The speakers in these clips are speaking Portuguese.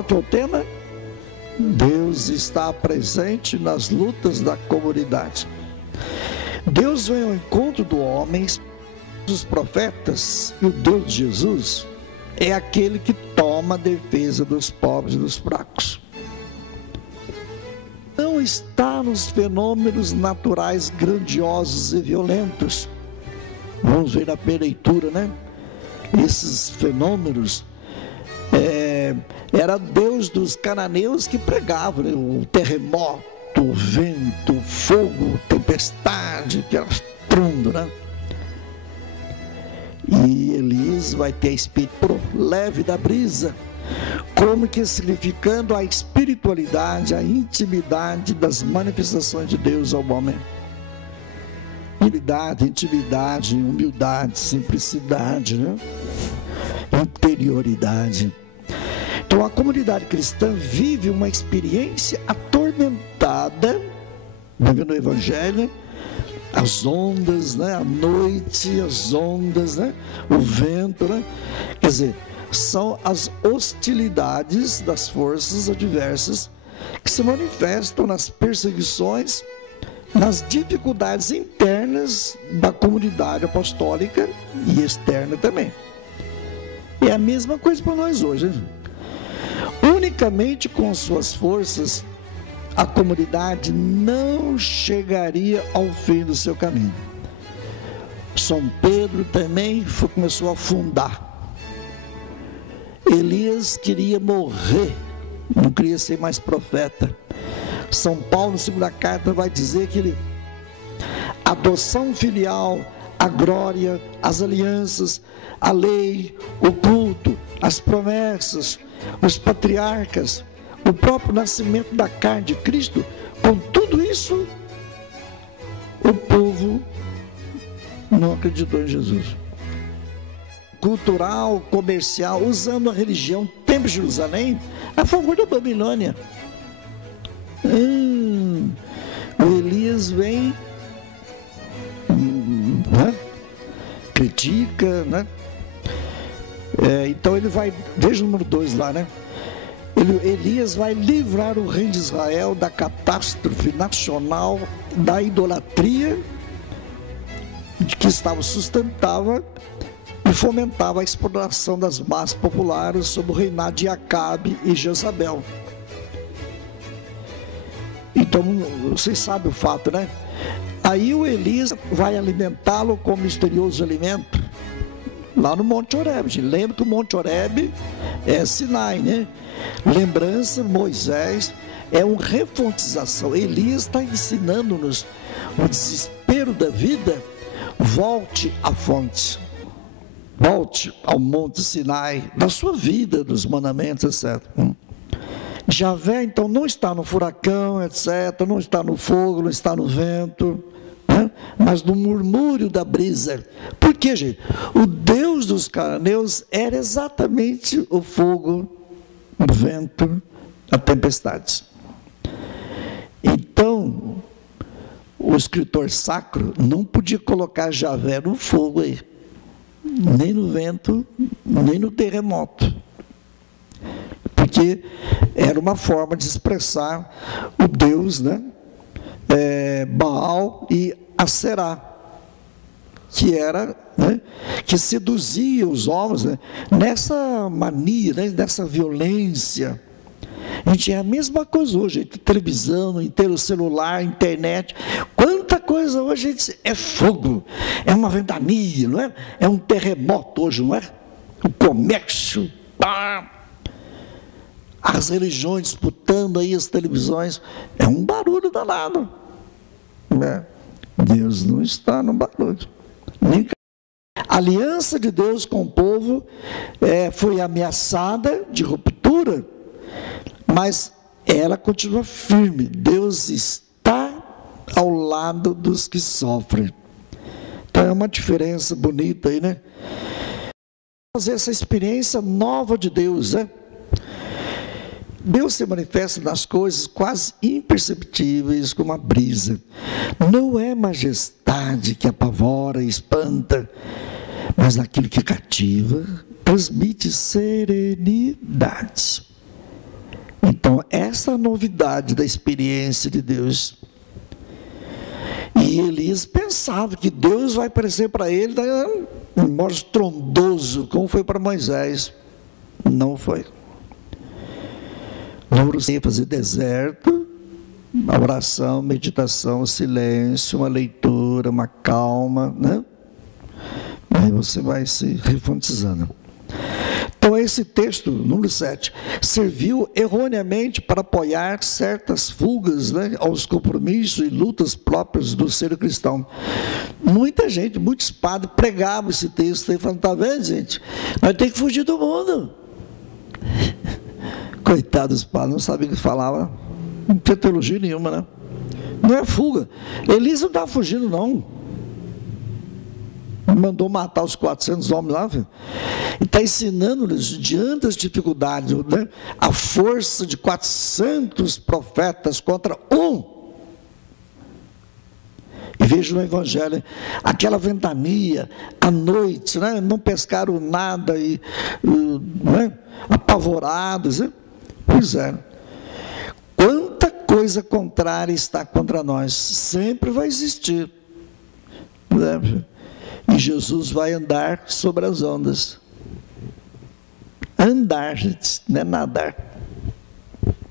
Qual que é o tema? Deus está presente nas lutas da comunidade. Deus vem ao encontro do homem, dos profetas, e o Deus de Jesus é aquele que toma a defesa dos pobres e dos fracos. Não está nos fenômenos naturais grandiosos e violentos. Vamos ver na leitura, né? Esses fenômenos, era Deus dos cananeus que pregava, né? O terremoto, o vento, o fogo, tempestade, que era estrondo, né? E Elias vai ter espírito leve da brisa, como que significando a espiritualidade, a intimidade das manifestações de Deus ao homem. Intimidade, humildade, simplicidade, né? Interioridade. Então a comunidade cristã vive uma experiência atormentada, vivendo o Evangelho, as ondas, né? A noite, as ondas, né? O vento, né? Quer dizer, são as hostilidades das forças adversas que se manifestam nas perseguições, nas dificuldades internas da comunidade apostólica e externa também. É a mesma coisa para nós hoje, né? Unicamente com suas forças, a comunidade não chegaria ao fim do seu caminho. São Pedro também começou a afundar. Elias queria morrer, não queria ser mais profeta. São Paulo, na segunda carta, vai dizer que a adoção filial, a glória, as alianças, a lei, o culto, as promessas, os patriarcas, o próprio nascimento da carne de Cristo, com tudo isso, o povo não acreditou em Jesus. Cultural, comercial, usando a religião, Templo de Jerusalém, a favor da Babilônia. O Elias vem, né? Critica, né? Então ele vai, veja o número 2 lá, né? Elias vai livrar o reino de Israel da catástrofe nacional, da idolatria que sustentava e fomentava a exploração das massas populares sob o reinado de Acabe e Jezabel. Então, vocês sabem o fato, né? Aí o Elias vai alimentá-lo com misterioso alimento lá no Monte Horebe. Lembra que o Monte Horebe é Sinai, né? Lembrança, Moisés, é uma refontização. Elias está ensinando-nos o desespero da vida. Volte à fonte, volte ao Monte Sinai, da sua vida, dos mandamentos, etc. Javé, então, não está no furacão, etc., não está no fogo, não está no vento, né? Mas no murmúrio da brisa. Por quê, gente? O Deus dos cananeus era exatamente o fogo, o vento, a tempestade. Então, o escritor sacro não podia colocar Javé no fogo aí, nem no vento, nem no terremoto, porque era uma forma de expressar o Deus, né? Baal e Aserá, que era, né? Que seduzia os homens, né? Nessa mania, né? Nessa violência. A gente é a mesma coisa hoje, televisão, inteiro celular, internet, quanta coisa hoje é fogo, é uma ventania, não é? É um terremoto hoje, não é? O comércio, as religiões disputando aí as televisões, é um barulho danado, né? Deus não está no barulho, nem. A aliança de Deus com o povo foi ameaçada de ruptura, mas ela continua firme. Deus está ao lado dos que sofrem. Então é uma diferença bonita aí, né? Fazer essa experiência nova de Deus, né? Deus se manifesta nas coisas quase imperceptíveis, como a brisa. Não é majestade que apavora e espanta, mas naquilo que cativa, transmite serenidade. Então, essa é a novidade da experiência de Deus. E Elias pensava que Deus vai aparecer para ele, um modo estrondoso, como foi para Moisés. Não foi. Número 6, fazer deserto, a oração, meditação, silêncio, uma leitura, uma calma, né? Aí você vai se refontizando. Então, esse texto, número 7, serviu erroneamente para apoiar certas fugas, né, aos compromissos e lutas próprias do ser cristão. Muita gente, muitos padres pregavam esse texto e falavam, está vendo, gente? Nós temos que fugir do mundo. Coitados dos padres, não sabiam o que falava, não tinha teologia nenhuma, né? Não é fuga. Elias não estava fugindo, não. Mandou matar os 400 homens lá, viu? E está ensinando-lhes, diante das dificuldades, né, a força de 400 profetas contra um. E vejo no Evangelho aquela ventania, à noite, né, não pescaram nada, né, apavorados. Né? Pois é. Quanta coisa contrária está contra nós, sempre vai existir. Né? E Jesus vai andar sobre as ondas. Andar, gente, não é nadar.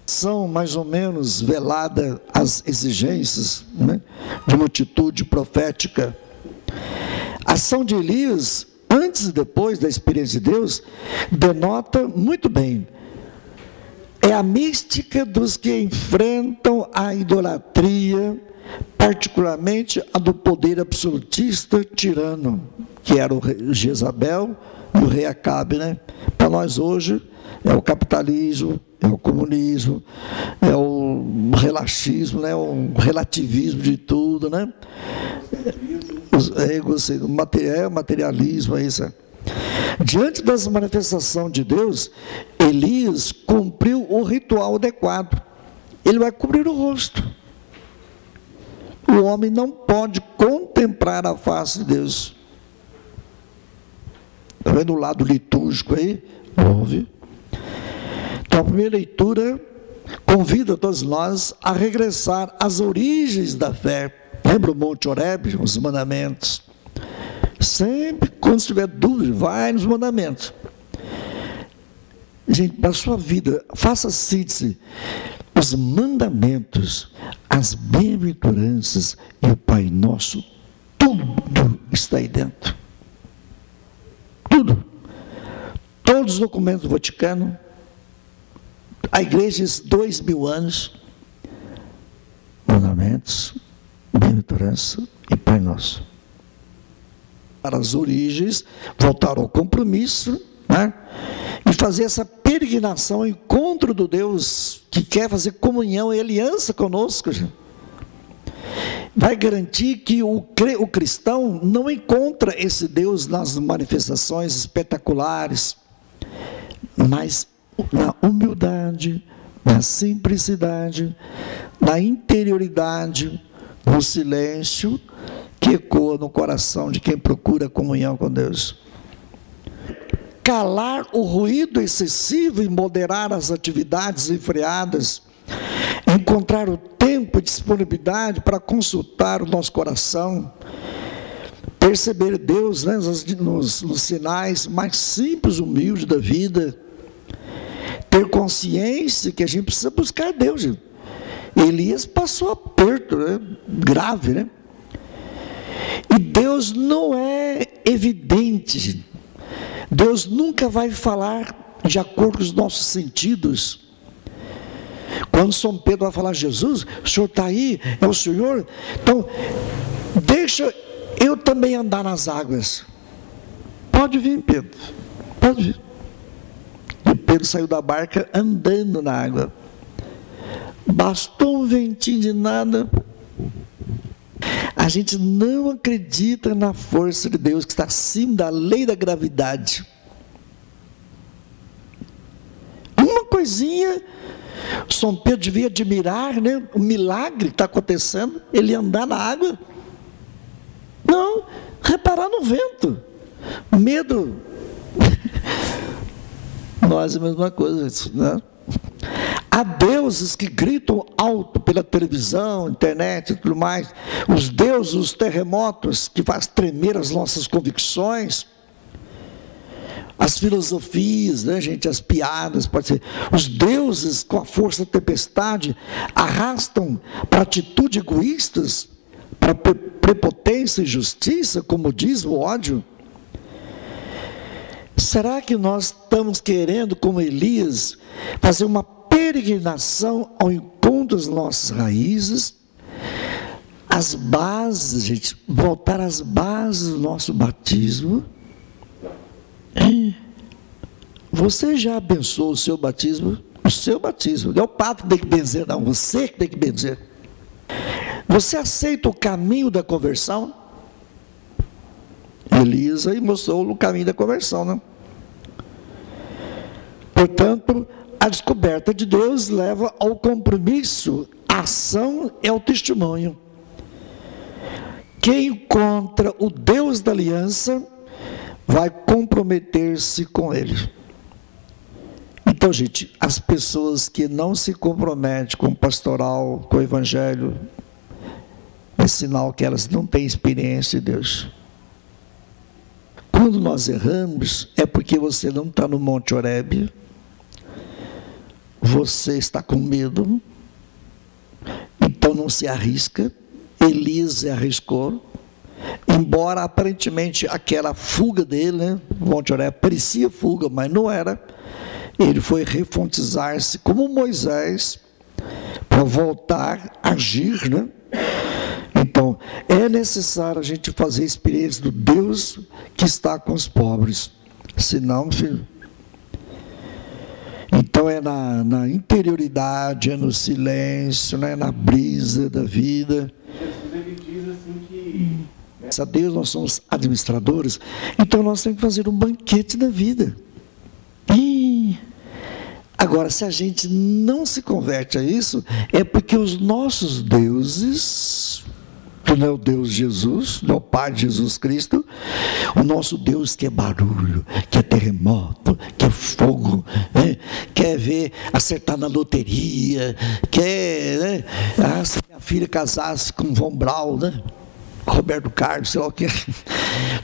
São mais ou menos veladas as exigências, né, de uma atitude profética. A ação de Elias, antes e depois da experiência de Deus, denota muito bem. É a mística dos que enfrentam a idolatria, particularmente a do poder absolutista tirano, que era o rei Jezabel e o rei Acabe, né? Para nós hoje é o capitalismo, é o comunismo, é o relaxismo, né? O relativismo de tudo, né? O materialismo, é isso. Diante das manifestações de Deus, Elias cumpriu o ritual adequado. Ele vai cobrir o rosto. O homem não pode contemplar a face de Deus. Está vendo o lado litúrgico aí? Ouve. Então, a primeira leitura convida todos nós a regressar às origens da fé. Lembra o Monte Horebe, os mandamentos? Sempre, quando tiver dúvida, vai nos mandamentos. Gente, para a sua vida, faça síntese. Os mandamentos, as bem-aventuranças e o Pai Nosso, tudo está aí dentro. Tudo. Todos os documentos do Vaticano, a igreja, 2000 anos, mandamentos, bem-aventurança e Pai Nosso. Para as origens, voltar ao compromisso, né? E fazer essa peregrinação, encontro do Deus que quer fazer comunhão e aliança conosco. Gente. Vai garantir que o cristão não encontra esse Deus nas manifestações espetaculares, mas na humildade, na simplicidade, na interioridade, no silêncio que ecoa no coração de quem procura comunhão com Deus. Calar o ruído excessivo e moderar as atividades enfriadas, encontrar o tempo e disponibilidade para consultar o nosso coração, perceber Deus, né, nos sinais mais simples, humildes da vida, ter consciência que a gente precisa buscar Deus. Gente. Elias passou aperto, né, grave, né? E Deus não é evidente, gente. Deus nunca vai falar de acordo com os nossos sentidos. Quando São Pedro vai falar, Jesus, o Senhor está aí, é o Senhor, então deixa eu também andar nas águas. Pode vir, Pedro, pode vir. E Pedro saiu da barca andando na água. Bastou um ventinho de nada. A gente não acredita na força de Deus que está acima da lei da gravidade. Uma coisinha, São Pedro devia admirar, né, o milagre que está acontecendo, ele andar na água. Não, reparar no vento. Medo. Nós é a mesma coisa, né? Há deuses que gritam alto pela televisão, internet e tudo mais. Os deuses, os terremotos que fazem tremer as nossas convicções. As filosofias, né, gente, as piadas, pode ser. Os deuses, com a força da tempestade, arrastam para atitudes egoístas, para prepotência e justiça, como diz o ódio. Será que nós estamos querendo, como Elias, fazer uma peregrinação ao encontro das nossas raízes? As bases, gente, voltar às bases do nosso batismo. Você já abençoou o seu batismo? O seu batismo, não é o padre que tem que benzer, não, você que tem que benzer. Você aceita o caminho da conversão? Elias aí mostrou o caminho da conversão, né? Portanto, a descoberta de Deus leva ao compromisso, a ação é o testemunho. Quem encontra o Deus da aliança vai comprometer-se com Ele. Então, gente, as pessoas que não se comprometem com o pastoral, com o evangelho, é sinal que elas não têm experiência de Deus. Quando nós erramos, é porque você não está no Monte Horebe, você está com medo, então não se arrisca. Elias arriscou, embora aparentemente aquela fuga dele, né, Monte Horebe, parecia fuga, mas não era. Ele foi refontizar-se como Moisés, para voltar a agir, né? Então, é necessário a gente fazer a experiência do Deus que está com os pobres, senão, filho. Então, é na interioridade, é no silêncio, né? Na brisa da vida. Ele diz assim que... Graças a Deus nós somos administradores, então nós temos que fazer um banquete da vida. Agora, se a gente não se converte a isso, é porque os nossos deuses, que não é o Deus Jesus, não é o Pai de Jesus Cristo, o nosso Deus que é barulho, que é terremoto, que é fogo, né? Quer ver acertar na loteria, quer, né? Se minha filha casasse com Von Braun, né? Roberto Carlos, sei lá o que.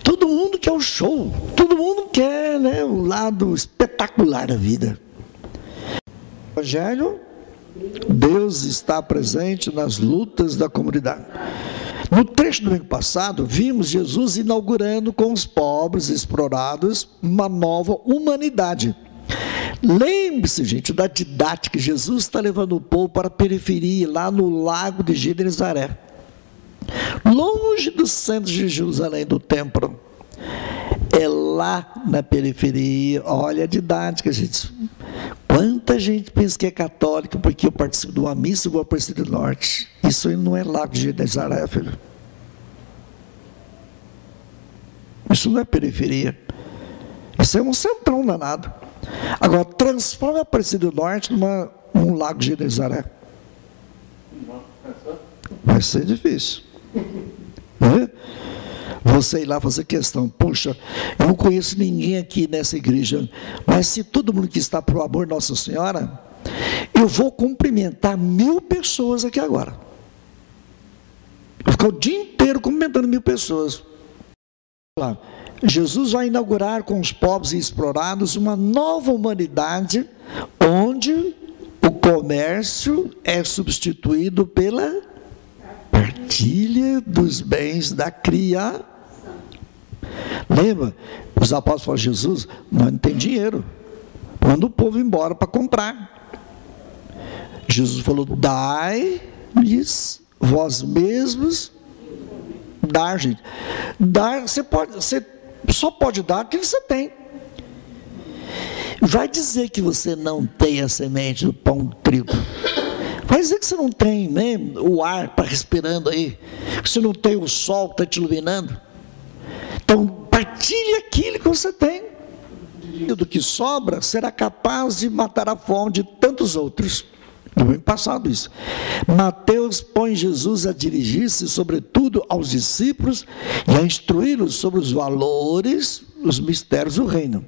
Todo mundo quer o show, todo mundo quer, né, o lado espetacular da vida. No Evangelho, Deus está presente nas lutas da comunidade. No trecho do domingo passado, vimos Jesus inaugurando com os pobres explorados uma nova humanidade. Lembre-se, gente, da didática. Jesus está levando o povo para a periferia, lá no lago de Genezaré, longe do centro de Jerusalém, do templo. É lá na periferia. Olha a didática, gente. Quanta gente pensa que é católica porque eu participo de uma missa e vou para o Aparecida do Norte. Isso aí não é lago de Genezaré, filho. Isso não é periferia. Isso é um centrão danado. Agora, transforma a Aparecida do Norte num lago de Genezaré. Vai ser difícil. Né? Você ir lá fazer questão, poxa, eu não conheço ninguém aqui nessa igreja, mas se todo mundo que está para o amor de Nossa Senhora, eu vou cumprimentar 1000 pessoas aqui agora. Eu vou ficar o dia inteiro cumprimentando 1000 pessoas. Lá, Jesus vai inaugurar com os pobres e explorados uma nova humanidade, onde o comércio é substituído pela partilha dos bens da criação. Lembra? Os apóstolos falaram: Jesus, nós não tem dinheiro, manda o povo embora para comprar. Jesus falou: dai-lhes vós mesmos. Dar, gente. Dar, você só pode dar aquilo que você tem. Vai dizer que você não tem a semente do pão do trigo. Vai dizer que você não tem, né, o ar para respirando aí, que você não tem o sol que está te iluminando. Então, partilhe aquilo que você tem. Do que sobra será capaz de matar a fome de tantos outros. No ano passado isso. Mateus põe Jesus a dirigir-se sobretudo aos discípulos e a instruí-los sobre os valores, os mistérios do reino.